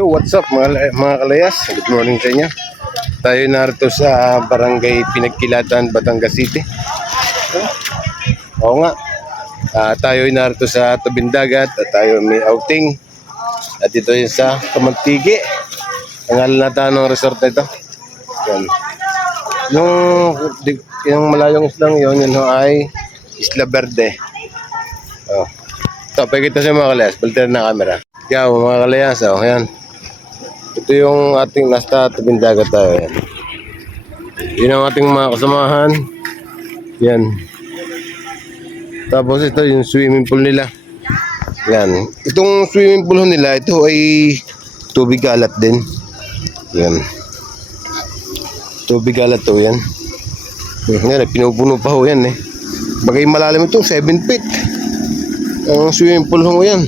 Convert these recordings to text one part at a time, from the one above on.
Yo, what's up mga kalayas? Good morning sa inyo. Tayo narito sa Barangay Pinagkilatan, Batangas City. Oo nga. Tayo narito sa tabing dagat at tayo may outing. At ito yung sa Kamagtigi. Ang halalata ng resort na ito. Yan. Yung malayong islang yun ay Isla Verde. Oh. Ito, pagkita sa mga kalayas. Balter na camera. Kaya mga kalayas, yan. Ito yung ating nasa tabing dagat tayo. Yan. Yun ang ating mga kasamahan. Yan. Tapos ito yung swimming pool nila. Yan. Itong swimming pool nila, ito ay tubig alat din. Yan. Tubig alat to yan. Yan, pinupuno pa ho yan eh. Bagay malalim ito, 7 feet. Ang swimming pool ho yan.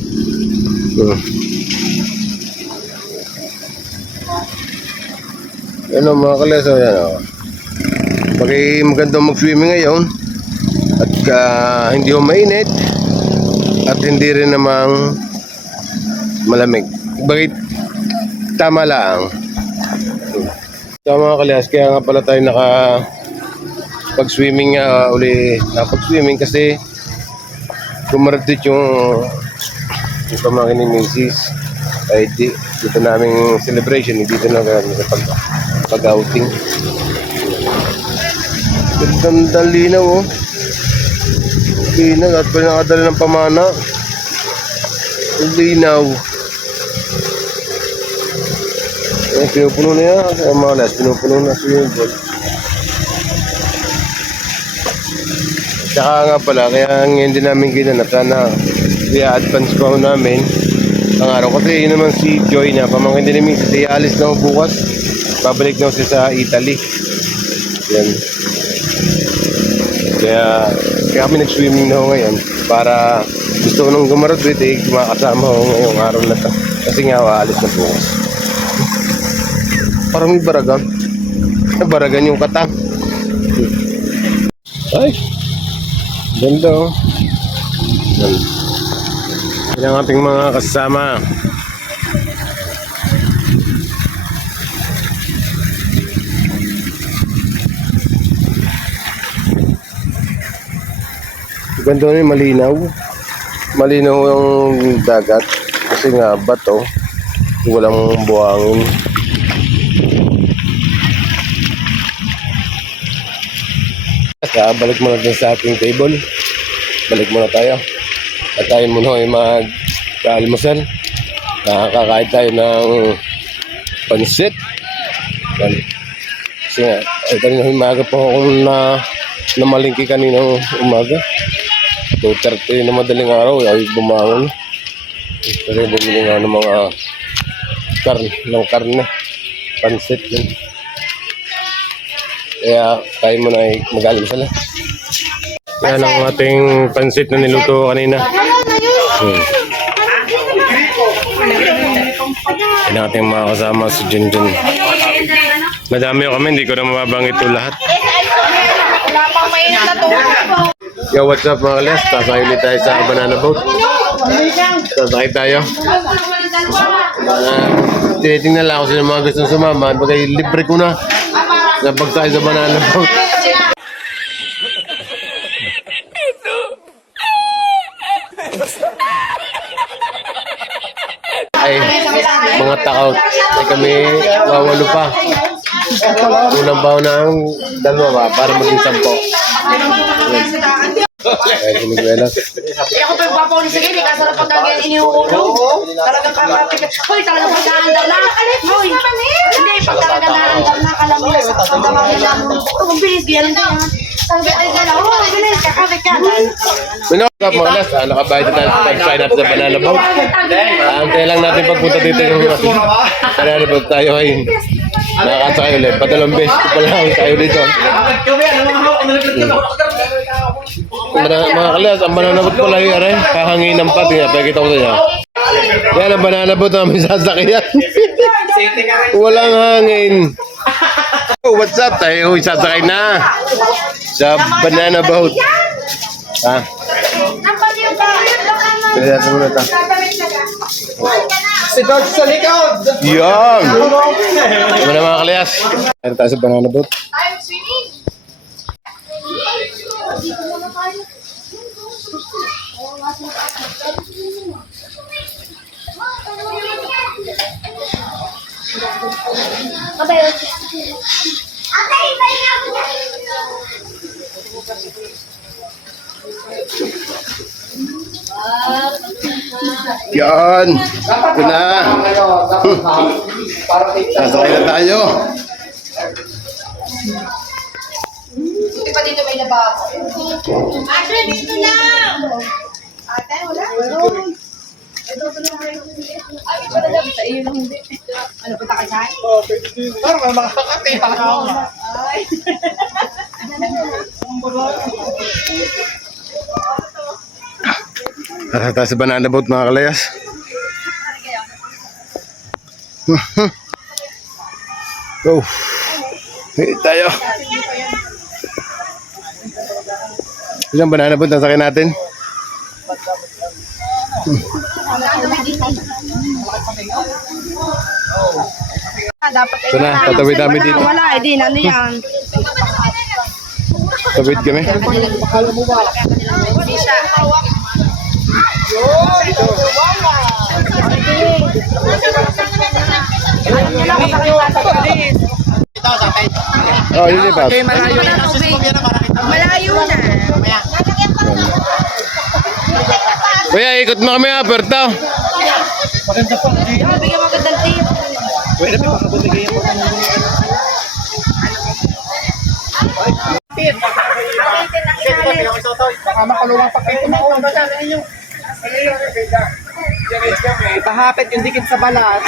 Ano mga kaleso yan o. Bagay magandang mag-swimming ngayon. At hindi ho mainit. At hindi rin namang malamig. Bagay tama lang. So mga kaleas, kaya nga pala tayo pag-swimming uli. Pag-swimming kasi kumaratit yung pamangkin ni Mrs. Ay dito naming celebration, dito na kami sa pag-outing. Gandang linaw oh. Linaw at pinakadala ng pamana. Linaw. Pinupuno na yan. Mga las, pinupuno na swimming pool. Tsaka nga pala, kaya ngayon din namin ginanap. Sana i-advance pa namin ang araw. Kasi yun naman si Joy na pamangkin din namin. Kasi alis na bukas. Babalik na siya sa Italy. Yan. Kaya kami nag-swimming na ho ngayon. Para gusto ko nung gumarapit makasama ho ngayong araw na to. Kasi nga alis na bukas. Parang may baragan. Baragan yung katang. Ay! Ganda oh. Yan ang ating mga kasama. Ganda rin, malinaw. Malinaw yung dagat. Kasi nga bato. Walang buhangin. Balik muna din sa ating table. Balik muna tayo. At tayo muna ay mag-almusal. Nakakakain tayo ng pansit. Kasi nga, kanina umaga pa akong namalingki kaninang umaga. 2:30 na madaling araw ay bumangon. Kasi bumili nga ng mga karne. Pansit yun. Kaya tayo muna ay mag-almusal. Yan ang ating pansit na niluto kanina. Yan ang ating mga kasama si Junjun. Madami kami, hindi ko na mababanggit ito lahat. Yo, what's up mga kalas? Sasakay ulit tayo sa banana boat. Sasakay tayo. Tinitingnan lang ako sila mga gustong sumama. Bagay libre ko na. Napagsakay sa banana boat. Ay, mga takaw. Ay kami wawalo pa. Unang baon ng dalawa ba para maging 10. Ay, sinigwelas. Ako pa nagpapauli sa gini, kaso na pagkagyan iniuulog. Talagang kakapit. Hoy, talagang pagkaandar na. Hoy, hindi, pagkagandar na kalamis. Pagkagandar na. Kung bilis, ganyan din. Sabi ay gano'n, oh, bilis, kakapit ka. Minokap mga alas, nakabayad na tayo pag-sign up sa banana boat. Antay lang natin pagpunta dito yung banana boat tayo ay nakakasakay ulit. Patalong beses ko pala tayo dito. Mga kalas, ang banana boat pala yung aray, kahangin ng pati nga, pakikita ko sa inyo. Yan ang banana boat namin sasakyan. Walang hangin. Oh, what's up? Tayo sasakay na sa banana boat. Ha? Kaya muna ta. Si Dodge sa likod! Yan! Ano na mga kalayas? Ano tayo sa banana boat? Tayo swimming. Yan! Ito na! Sasakay na tayo! Buti pa dito may lababo. Ate, dito lang! Ate, wala? Ay, wala na. Sa iyo lang hindi. Ano, punta ka dyan? Parang may mga kakati. Ay. Tara tayo sa banana boat mga kalayas. Go! Hey, tayo! Isang banana boat nasakay natin. Dapat Ito na, tatawid namin dito. Wala, eh, din. Ano yan? Tawid kami. Hindi siya. Oh, yun ba? Malayo na. Kuya, ikot mo kami ha, Berto. Bigyan mo agad ng tip. Baka makulungan pa kayo tumaon. Ipahapit yung dikit sa balat.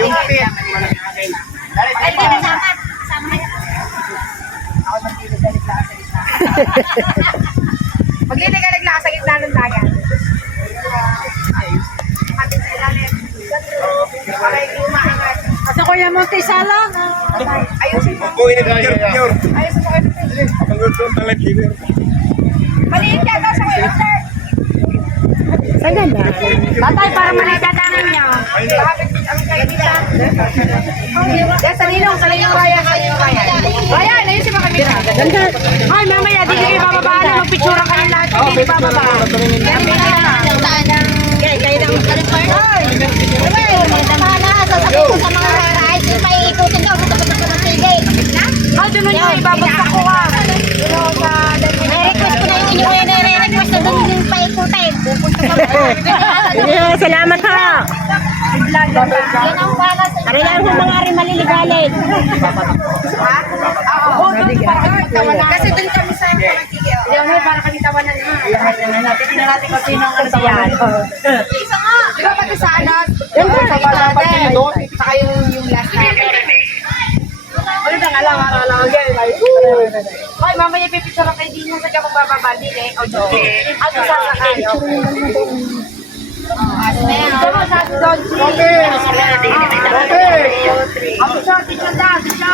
Yung pit. Maglinig ka nagla sa gitna ng dagat. Hapit sa ilalim. Aray, lumaangat. At ako yung Montesala. Ayusin mo. Ayusin mo kayo. Maliit ka daw sa kayo, sir. Saan na? Tatay, para maliit ka tangan niya. Hapit ang kayo dito. Sa ninong Raya. Ryan, ayusin mo kami. Hoy, mamaya, di kayo bababa na magpitsura kayo lahat. Hindi bababa. Kayo nang hoy! Sa mga rice, yung may ikutin daw, gusto ko ng sige. Hoy, doon nyo, ibabagsak ko ha. Request ko na yung inyo, request na doon yung paikutin. Pupunta ka ba? Salamat ha. Yan ang pala sa Ariyan mo mga rin maliligalig. Oo, kasi doon kami sa pagkikil. Hindi, para kami tawanan na. Tingnan natin kung sino ang ano yan. Isa nga. Di ba pati sa anak? Yan ba? Saka yung last natin. Ulit ang alam, Hoy, mamaya pipicture kayo din yung sa magbababa din eh. O, ano sasakay? Ano na yan? Ito mo sa Dodge. Ako siya, teacher da, teacher.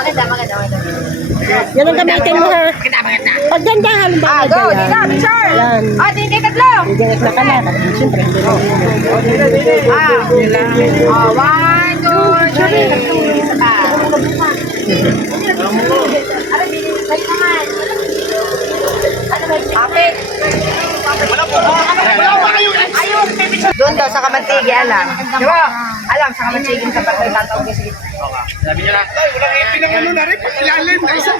Maganda. Yan ang gamitin mo ha. Paggandahan ba? Go, dito, teacher. Yan. Dito, tatlo. Direct na ka na. Siyempre, hindi na. 1, 2, 3. Isa pa. Ano, binibigay naman. Ano ba? Kapit. Ayun, doon daw sa Kamantigi, alam. Di ba? Alam, sa Kamantigi sa pagkay tatawag sa gitna. Sabi niya na, ay, walang ipin ang ano na rin, pag-ilalim na isa.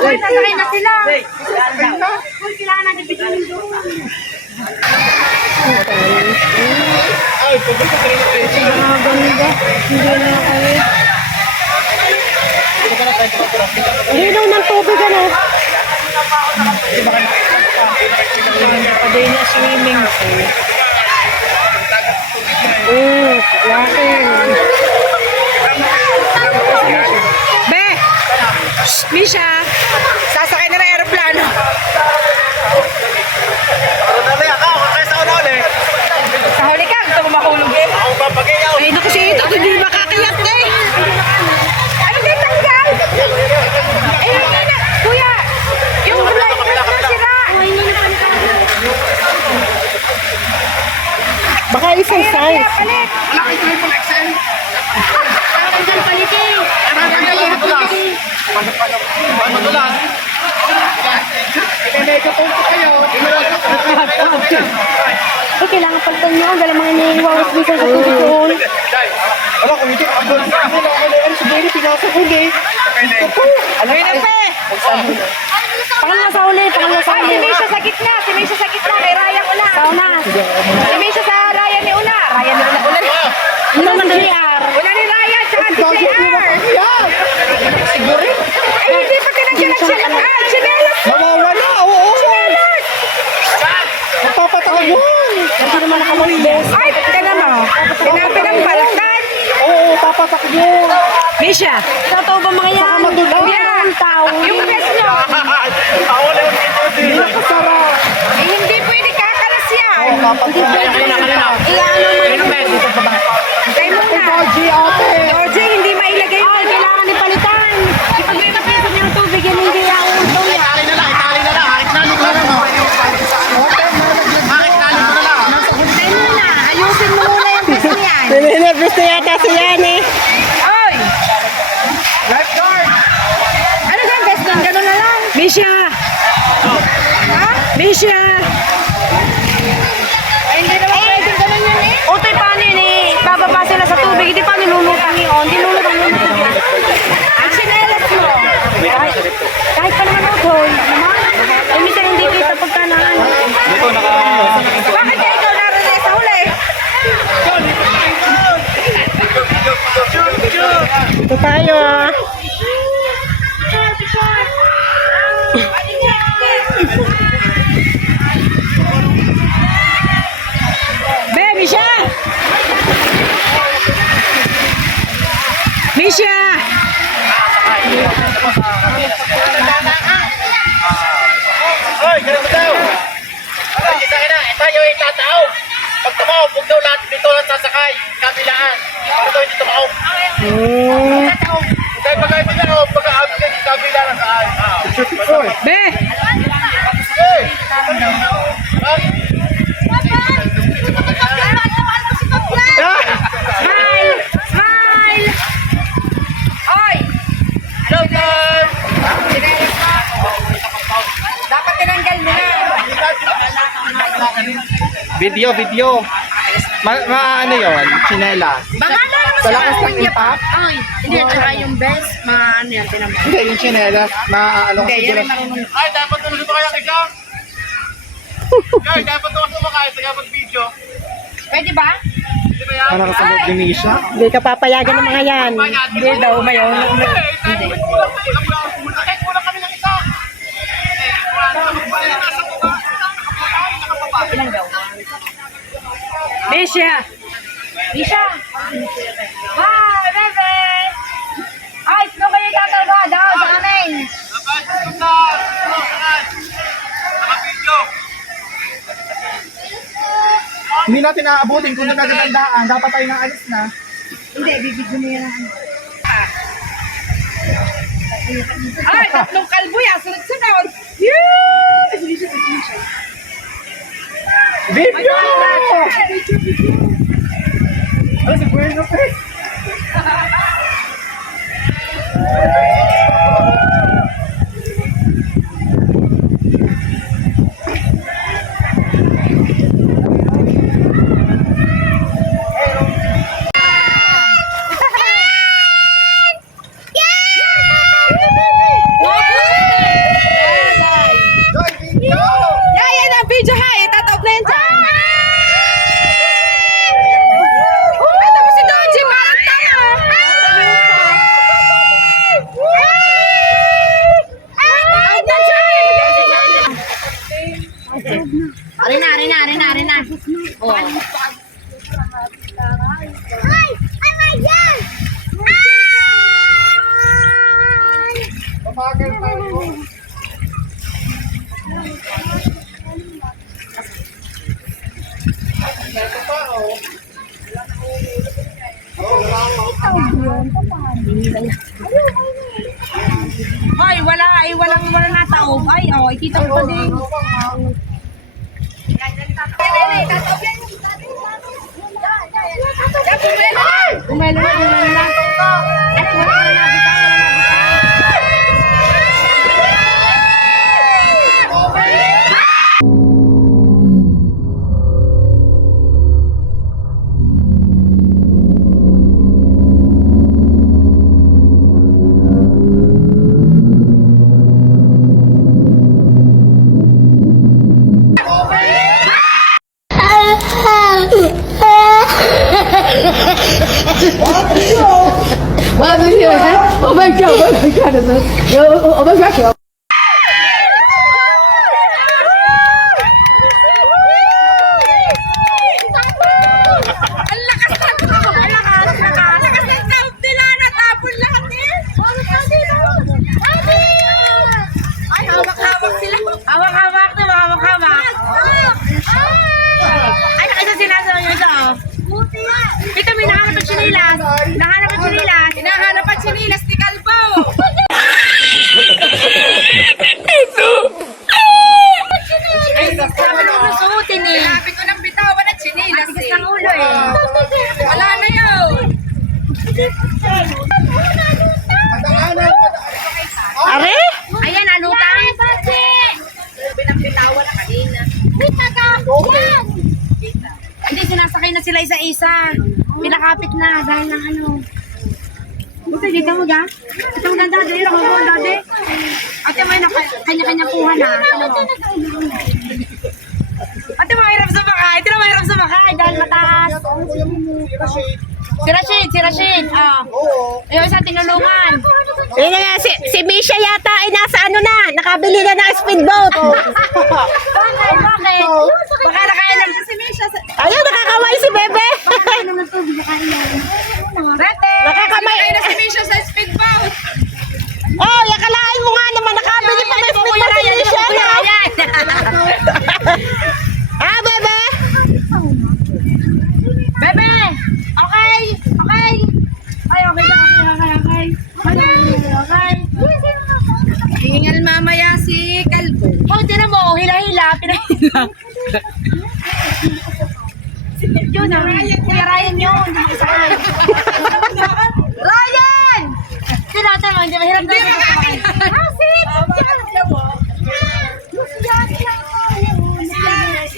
Uy, nasakay na sila. Uy, kailangan natin bigyan doon. Ay, pupunta ka rin na kayo. Hinaw ng tubig ano. Paday na swimming pool. Laki. Be! Misha! Sasakay na ng aeroplano. Sa huli ka, gusto mo mahulog eh. Ay, naku si Ito, hindi makakayat na eh. Ano din tanggal? Ayun na. Eh, kailangan palitan nyo. Ang galang mga iniiwawas dito sa tubig doon. Wala, kung hindi ako si Jenny, pinasok ko eh. Ano yun, Epe? Pangalawa sa uli, pangalawa sa Ay, uli. si Misha sa gitna. Si Misha sa gitna. May Ryan una. Saunas. Si Misha sa Ryan ni una. Ryan ni una. Ano naman JR? Una ni Ryan. Tsaka si JR. Ay, hindi pa tinanggal ang siya. Ah, chinelas. Nawawala, oo. Magpapatakal yun. Hindi naman nakamalides. Ay, teka naman. Sinabi ng balkan. Oo, papatak yun. Misha. Totoo ba mga yan? Yeah. Ang tao. Yung best nyo. Nakasarap. Eh, hindi pwede kakalas yan. Hindi pwede. Iyaano mo. Kayo muna. Georgie, ate. Georgie, hindi mailagay Ay, kailangan ipalitan. Kapag may napisok niya ng tubig, yan hindi ang untong niya. Kayo muna. Ayusin mo muna yung best niyan. Ninervous na yata si Yan eh. Oy! Ano ka best nun? Ganun na lang. Misha! Ha? Misha! Ay, hindi naman pwede ganun yun eh. Utoy, paano yun eh? Bababa sila sa tubig. Hindi pa nilulutang yun. Hindi lulutang yun. Ang sinelas mo. Kahit pa naman utoy. Naman. Eh, minsan hindi kita pagkanaan. Bakit ka ikaw naroon sa huli? Ito tayo ah. Be, Misha! Misha! Hoy, ganun daw. Ay, isa na. Tayo ay tatao. Pag tumaw, huwag daw lahat dito lang sasakay. Kabilaan. Para daw hindi tumaw. Dahil pag-ayos na ako, pag-out ka, kabila lang saan. Be! Hey! Smile! Smile! Oy! Showtime! Dapat tinanggal mo na. Video. Ano yun? Chinela. Baka na naman Sa lakas ng impact? Ay, hindi. Tsaka yung best, ano yan, tinanggal. Hindi, yung chinela. Ano Hindi, kasi yan sila. ay marunong. Ay, dapat naman sumakay ang isang. Guys, dapat naman sumakay. Taga mag-video. Pwede ba? Hindi ba yan? Ano ka sa Indonesia? Hindi ka papayagan ng mga yan. Hindi daw, mayaw. Hindi. Kulang kami ng isa. Ilang daw? Misha! Misha! Hi, bebe! Ay, sino kayo tatalba daw sa amin? Hindi natin naaabutin kung nagagandaan. Dapat tayo nang alis na. Hindi, bibigyan mo yan ang Ay, tatlong kalbo yan. Sunod-sunod. Video! Ano si Bueno Pes? Yan ang video ha. Itatawag na yan dyan. Ay, tapos si Doji. Parang tanga. Arena. Oh. Papagal tayo. Ay, walang na taob. Ay, oh, ikita ko pa din. Kumelo na. Hawak-hawak na, hawak-hawak. Ay, nakita sinasabi nyo ito. Ito, may nahanap at sinilas. Nahanap at sinilas. Hinahanap at sinilas ni Kalbo. Ay, sabi mo na suotin eh. Sabi ko ng bitawan at sinilas eh. Matigas ng ulo eh. Wala na yun. Are? Ayan, alutang. Pinagbitawan na kanina. Hindi, sinasakay na sila isa-isa. Pinakapit na dahil ng ano. Buti, dito mo ga? Dito mo ganda, dito mo ganda, dati. Ate mo yun, kanya-kanya kuha na. Ano mo? Ate mo, mahirap sa bakay. Ito na mahirap sa bakay dahil mataas. Si Rashid. Ah. Yung isa, tinulungan. Yun nga, si Misha yata ay nasa ano na, nakabili na ng speedboat. Bakit? Baka nakaya lang si Misha. Ayun, nakakamay si Bebe. Rete! Nakakamay. na si Misha sa speedboat. Oh, yakalain mo nga naman, nakabili pa ng speedboat si Misha. Ah, Bebe? Bebe! Okay! Ay, okay. Hihingal mamaya si Kalbo. Oh, tinan mo, hila-hila, pinahila. Yun na, si Ryan yun. Ryan! Tinatan mo, hindi mahirap na siya.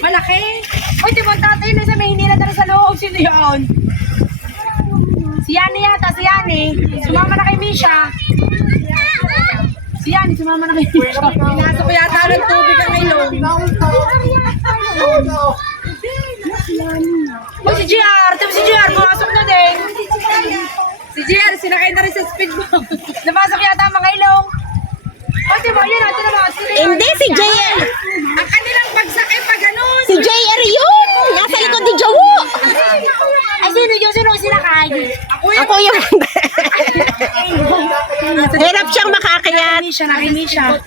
Malaki. Uy, di mo tatay na sa may hinila na sa loob. Sino yun? Si Yani yata, si Yani. Sumama na kay Misha. Si Yani, sumama na kay Misha. Pinasok ko yata ng tubig ang ilong. Uy, si JR. Si JR, pumasok na din. Si JR, sinakay na rin sa speedboat. Napasok yata ang mga ilong. O, di ba? Yun, ito naman. Hindi, si JR. Ang kanilang pagsakay pa ganun. Si JR yun. Nasa likod ni Jowo. Ay, sino yung sinakay? Ako yun. Hirap siyang makakayat. Naki Misha.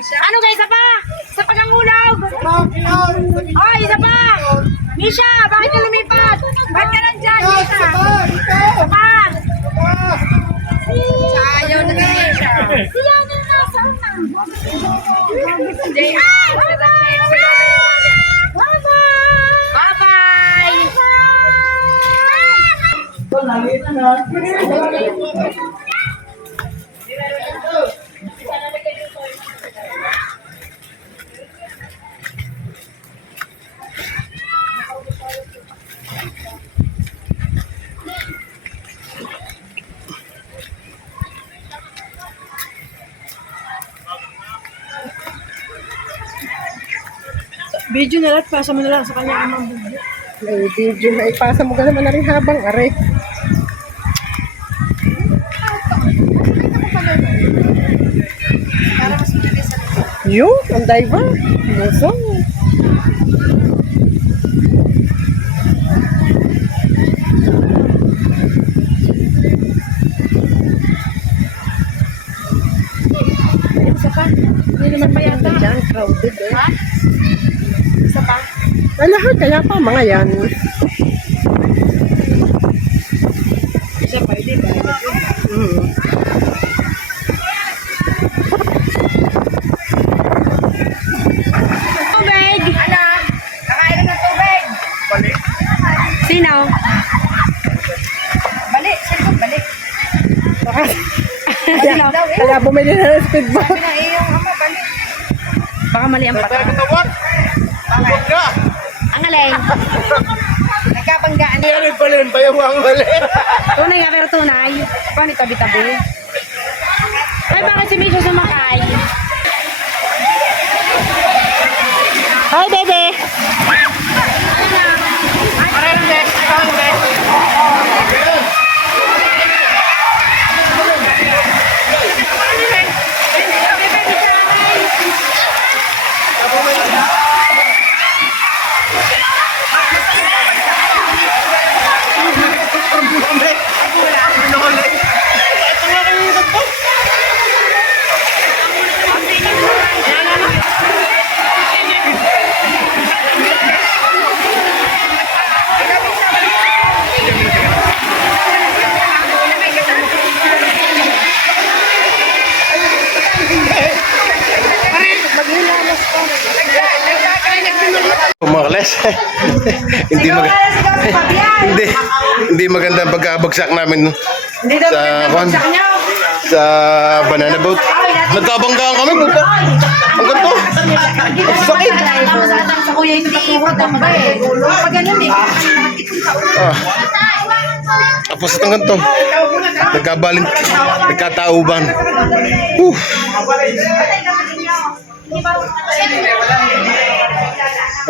Ano guys, isa pa? Isa pa kang ulog. Oh, isa pa. Misha, bakit ka lumipat? Bakit ka nandyan, Misha? Isa pa. Ayaw na kay Misha. Bye-bye. Video na lang, pasa mo na lang sa kanya amang video. May video na ipasa mo ka naman na rin habang are. Yun, ang diver. Muso. Isa pa. Hindi naman pa yata. Diyan, crowded eh. Ha? Isa pa? Lahat kaya pa mga yan. Isa pa, hindi ba? Tubig! Anak! Kakain ng tubig! Balik. Sino? Balik! Sino balik? Kaya bumili na ng speedboat. Sabi na iyong ama, balik. Baka mali ang pata. Ang alay. Nagkapanggaan. Yan pala yun, bayaw ang mali. Tunay nga pero tunay. Paano tabi-tabi? Ay, bakit si Misha sumakay? Hi, Bebe. mga kalayas. hindi hindi hindi maganda ang pagkabagsak namin Hindi daw sa maganda niyo. sa banana boat. Nagkabanggaan kami. Ang ganito. Sakit. Sa kuya ito natuwa tama eh. Pag ganun eh. Ah. Tapos ang ganito. Nagkatauban.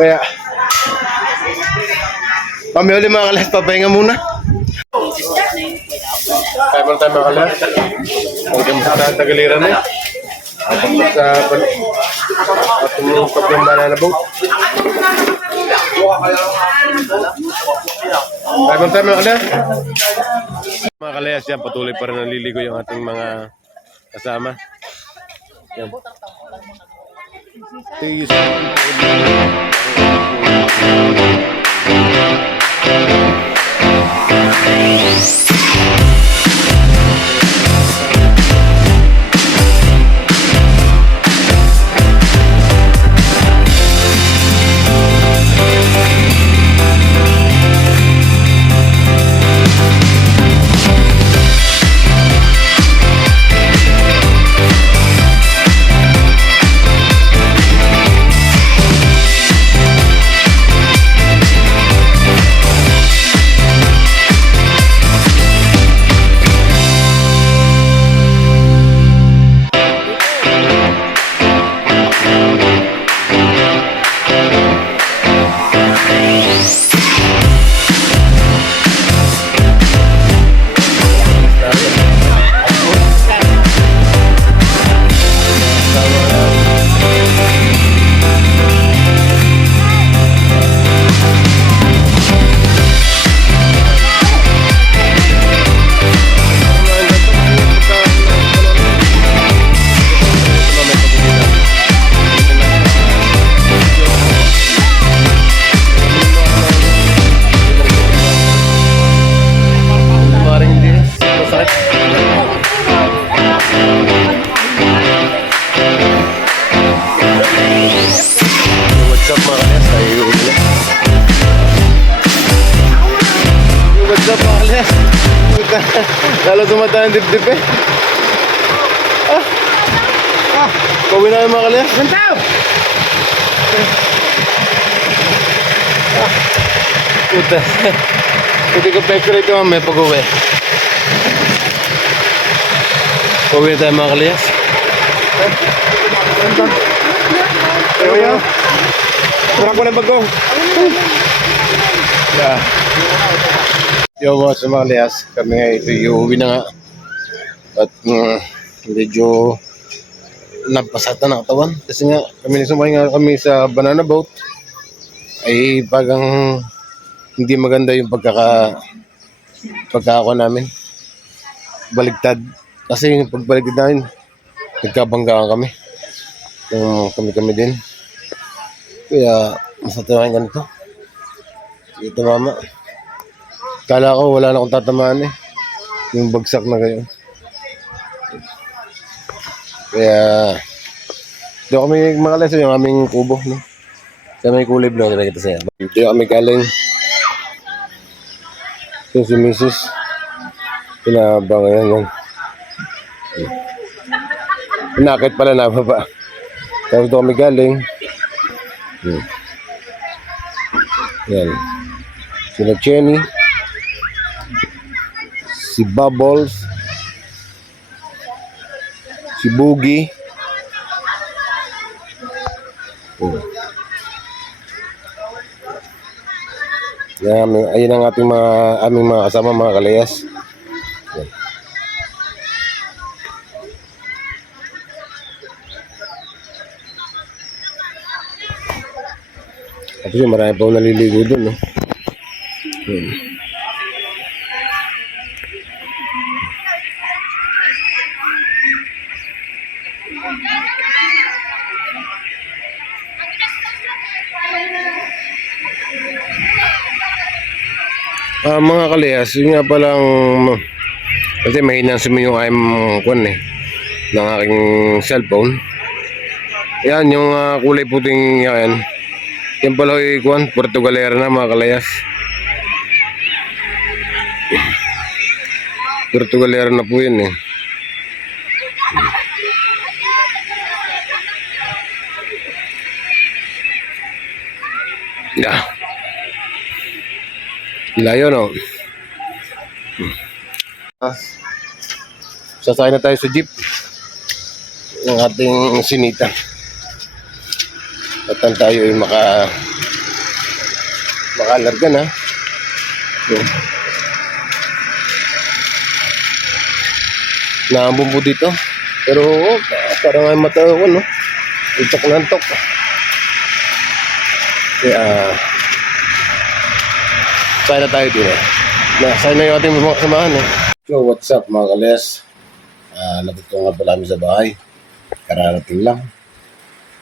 Kaya kami ulit mga kalas, papahinga muna. Kaya mo tayo mga kalas. Huwag mo sa tagaliran eh. Sa at tumulungkap yung banana boat. Kaya mo tayo mga kalas. Mga kalayas yan, patuloy pa rin naliligo yung ating mga kasama. Yan. Peace. Lalo tumata ng dip-dip eh. Pauwi na yung mga kalayas. Gantaw! Puta. Hindi ko pecture ito mamaya pag-uwi. Pauwi na tayo mga kalayas. Ayaw. Kurang ko ng bagong. Yeah. Yo mga mga kalayas, kami nga ito iuwi na nga. At medyo napasata na katawan. Kasi nga kami sumakay nga kami sa banana boat. Ay bagang hindi maganda yung pagkakakuha namin. Baligtad. Kasi yung pagbaligtad namin, nagkabanggaan kami. Kami din. Kaya masatawain ganito. Ito mama. Kala ko wala na akong tatamaan eh. Yung bagsak na kayo. Kaya doon kami mga kalayas yung aming kubo. No? Sa may kulay blue na kita sa'yo. Doon kami galing. Yung si Mrs. Pinabang yan. Pinakit pala na baba. Tapos doon kami galing. Yan. Sila Jenny. Si Bubbles. Si Boogie. Yan, ayun ang aming mga kasama mga kalayas. Yan. Tapos yun, marami pa naliligo dun, no? Yan. Mga kalayas, yun nga palang kasi mahina sumi yung kwan eh ng aking cellphone. Yan yung kulay puting yan. Yan pala yung ikuan, Portugalera na mga kalayas. Portugalera na po yun eh. Yeah. Layo no. Sasakay na tayo sa jeep ng ating sinita. At tayo ay makalarga na. So, naambon po dito. Pero parang ay mata ko, no? Itok na antok. Kaya, saan na tayo dito? Saan na yung ating mga kasamahan, eh? So, what's up mga kalayas? Natuto nga pala kami sa bahay. Kararating lang.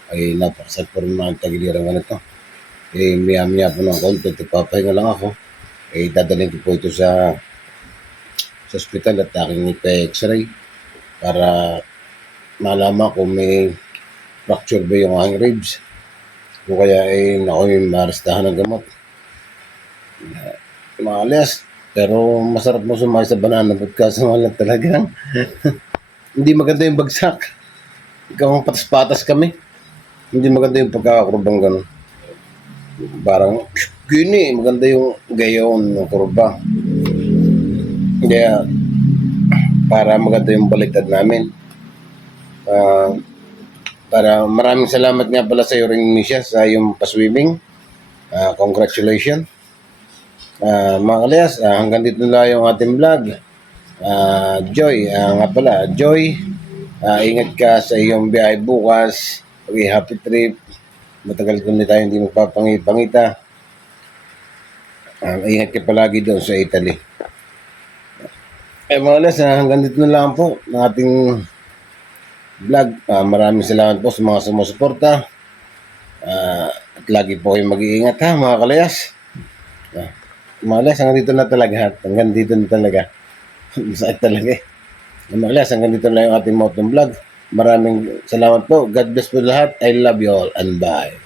Ay napakasal po rin mga tagiliran nga nito. Maya-maya po ng konti, papahinga lang ako. Dadalhin ko po ito sa ospital at aking ipa-x-ray para malaman kung may fracture ba yung aking ribs. O kaya may marastahan ng gamot. Mga alas, pero masarap mo sumakay sa banana podcast mga talagang. Hindi maganda yung bagsak. Ikaw ang patas-patas kami. Hindi maganda yung pagkakakurbang gano'n. Parang, gini, maganda yung gayon ng kurba. Kaya, para maganda yung baliktad namin. Para maraming salamat nga pala sa iyo rin, Misha, sa yung paswimming. Congratulations. Mga kalayas, hanggang dito na yung ating vlog. Joy, nga pala, Joy, ingat ka sa iyong biyahe bukas. Okay, happy trip. Matagal ko na tayo hindi magpapangita. Ingat ka palagi doon sa Italy. Mga kalayas, hanggang dito na lang po ng ating vlog. Maraming salamat po sa mga sumusuporta. At lagi po kayong mag-iingat ha mga kalayas. Mga kalayas, hanggang dito na talaga. Hanggang dito na talaga. Masakit talaga eh. Mga kalayas, hanggang dito na yung ating motovlog. Maraming salamat po. God bless po lahat. I love you all and bye.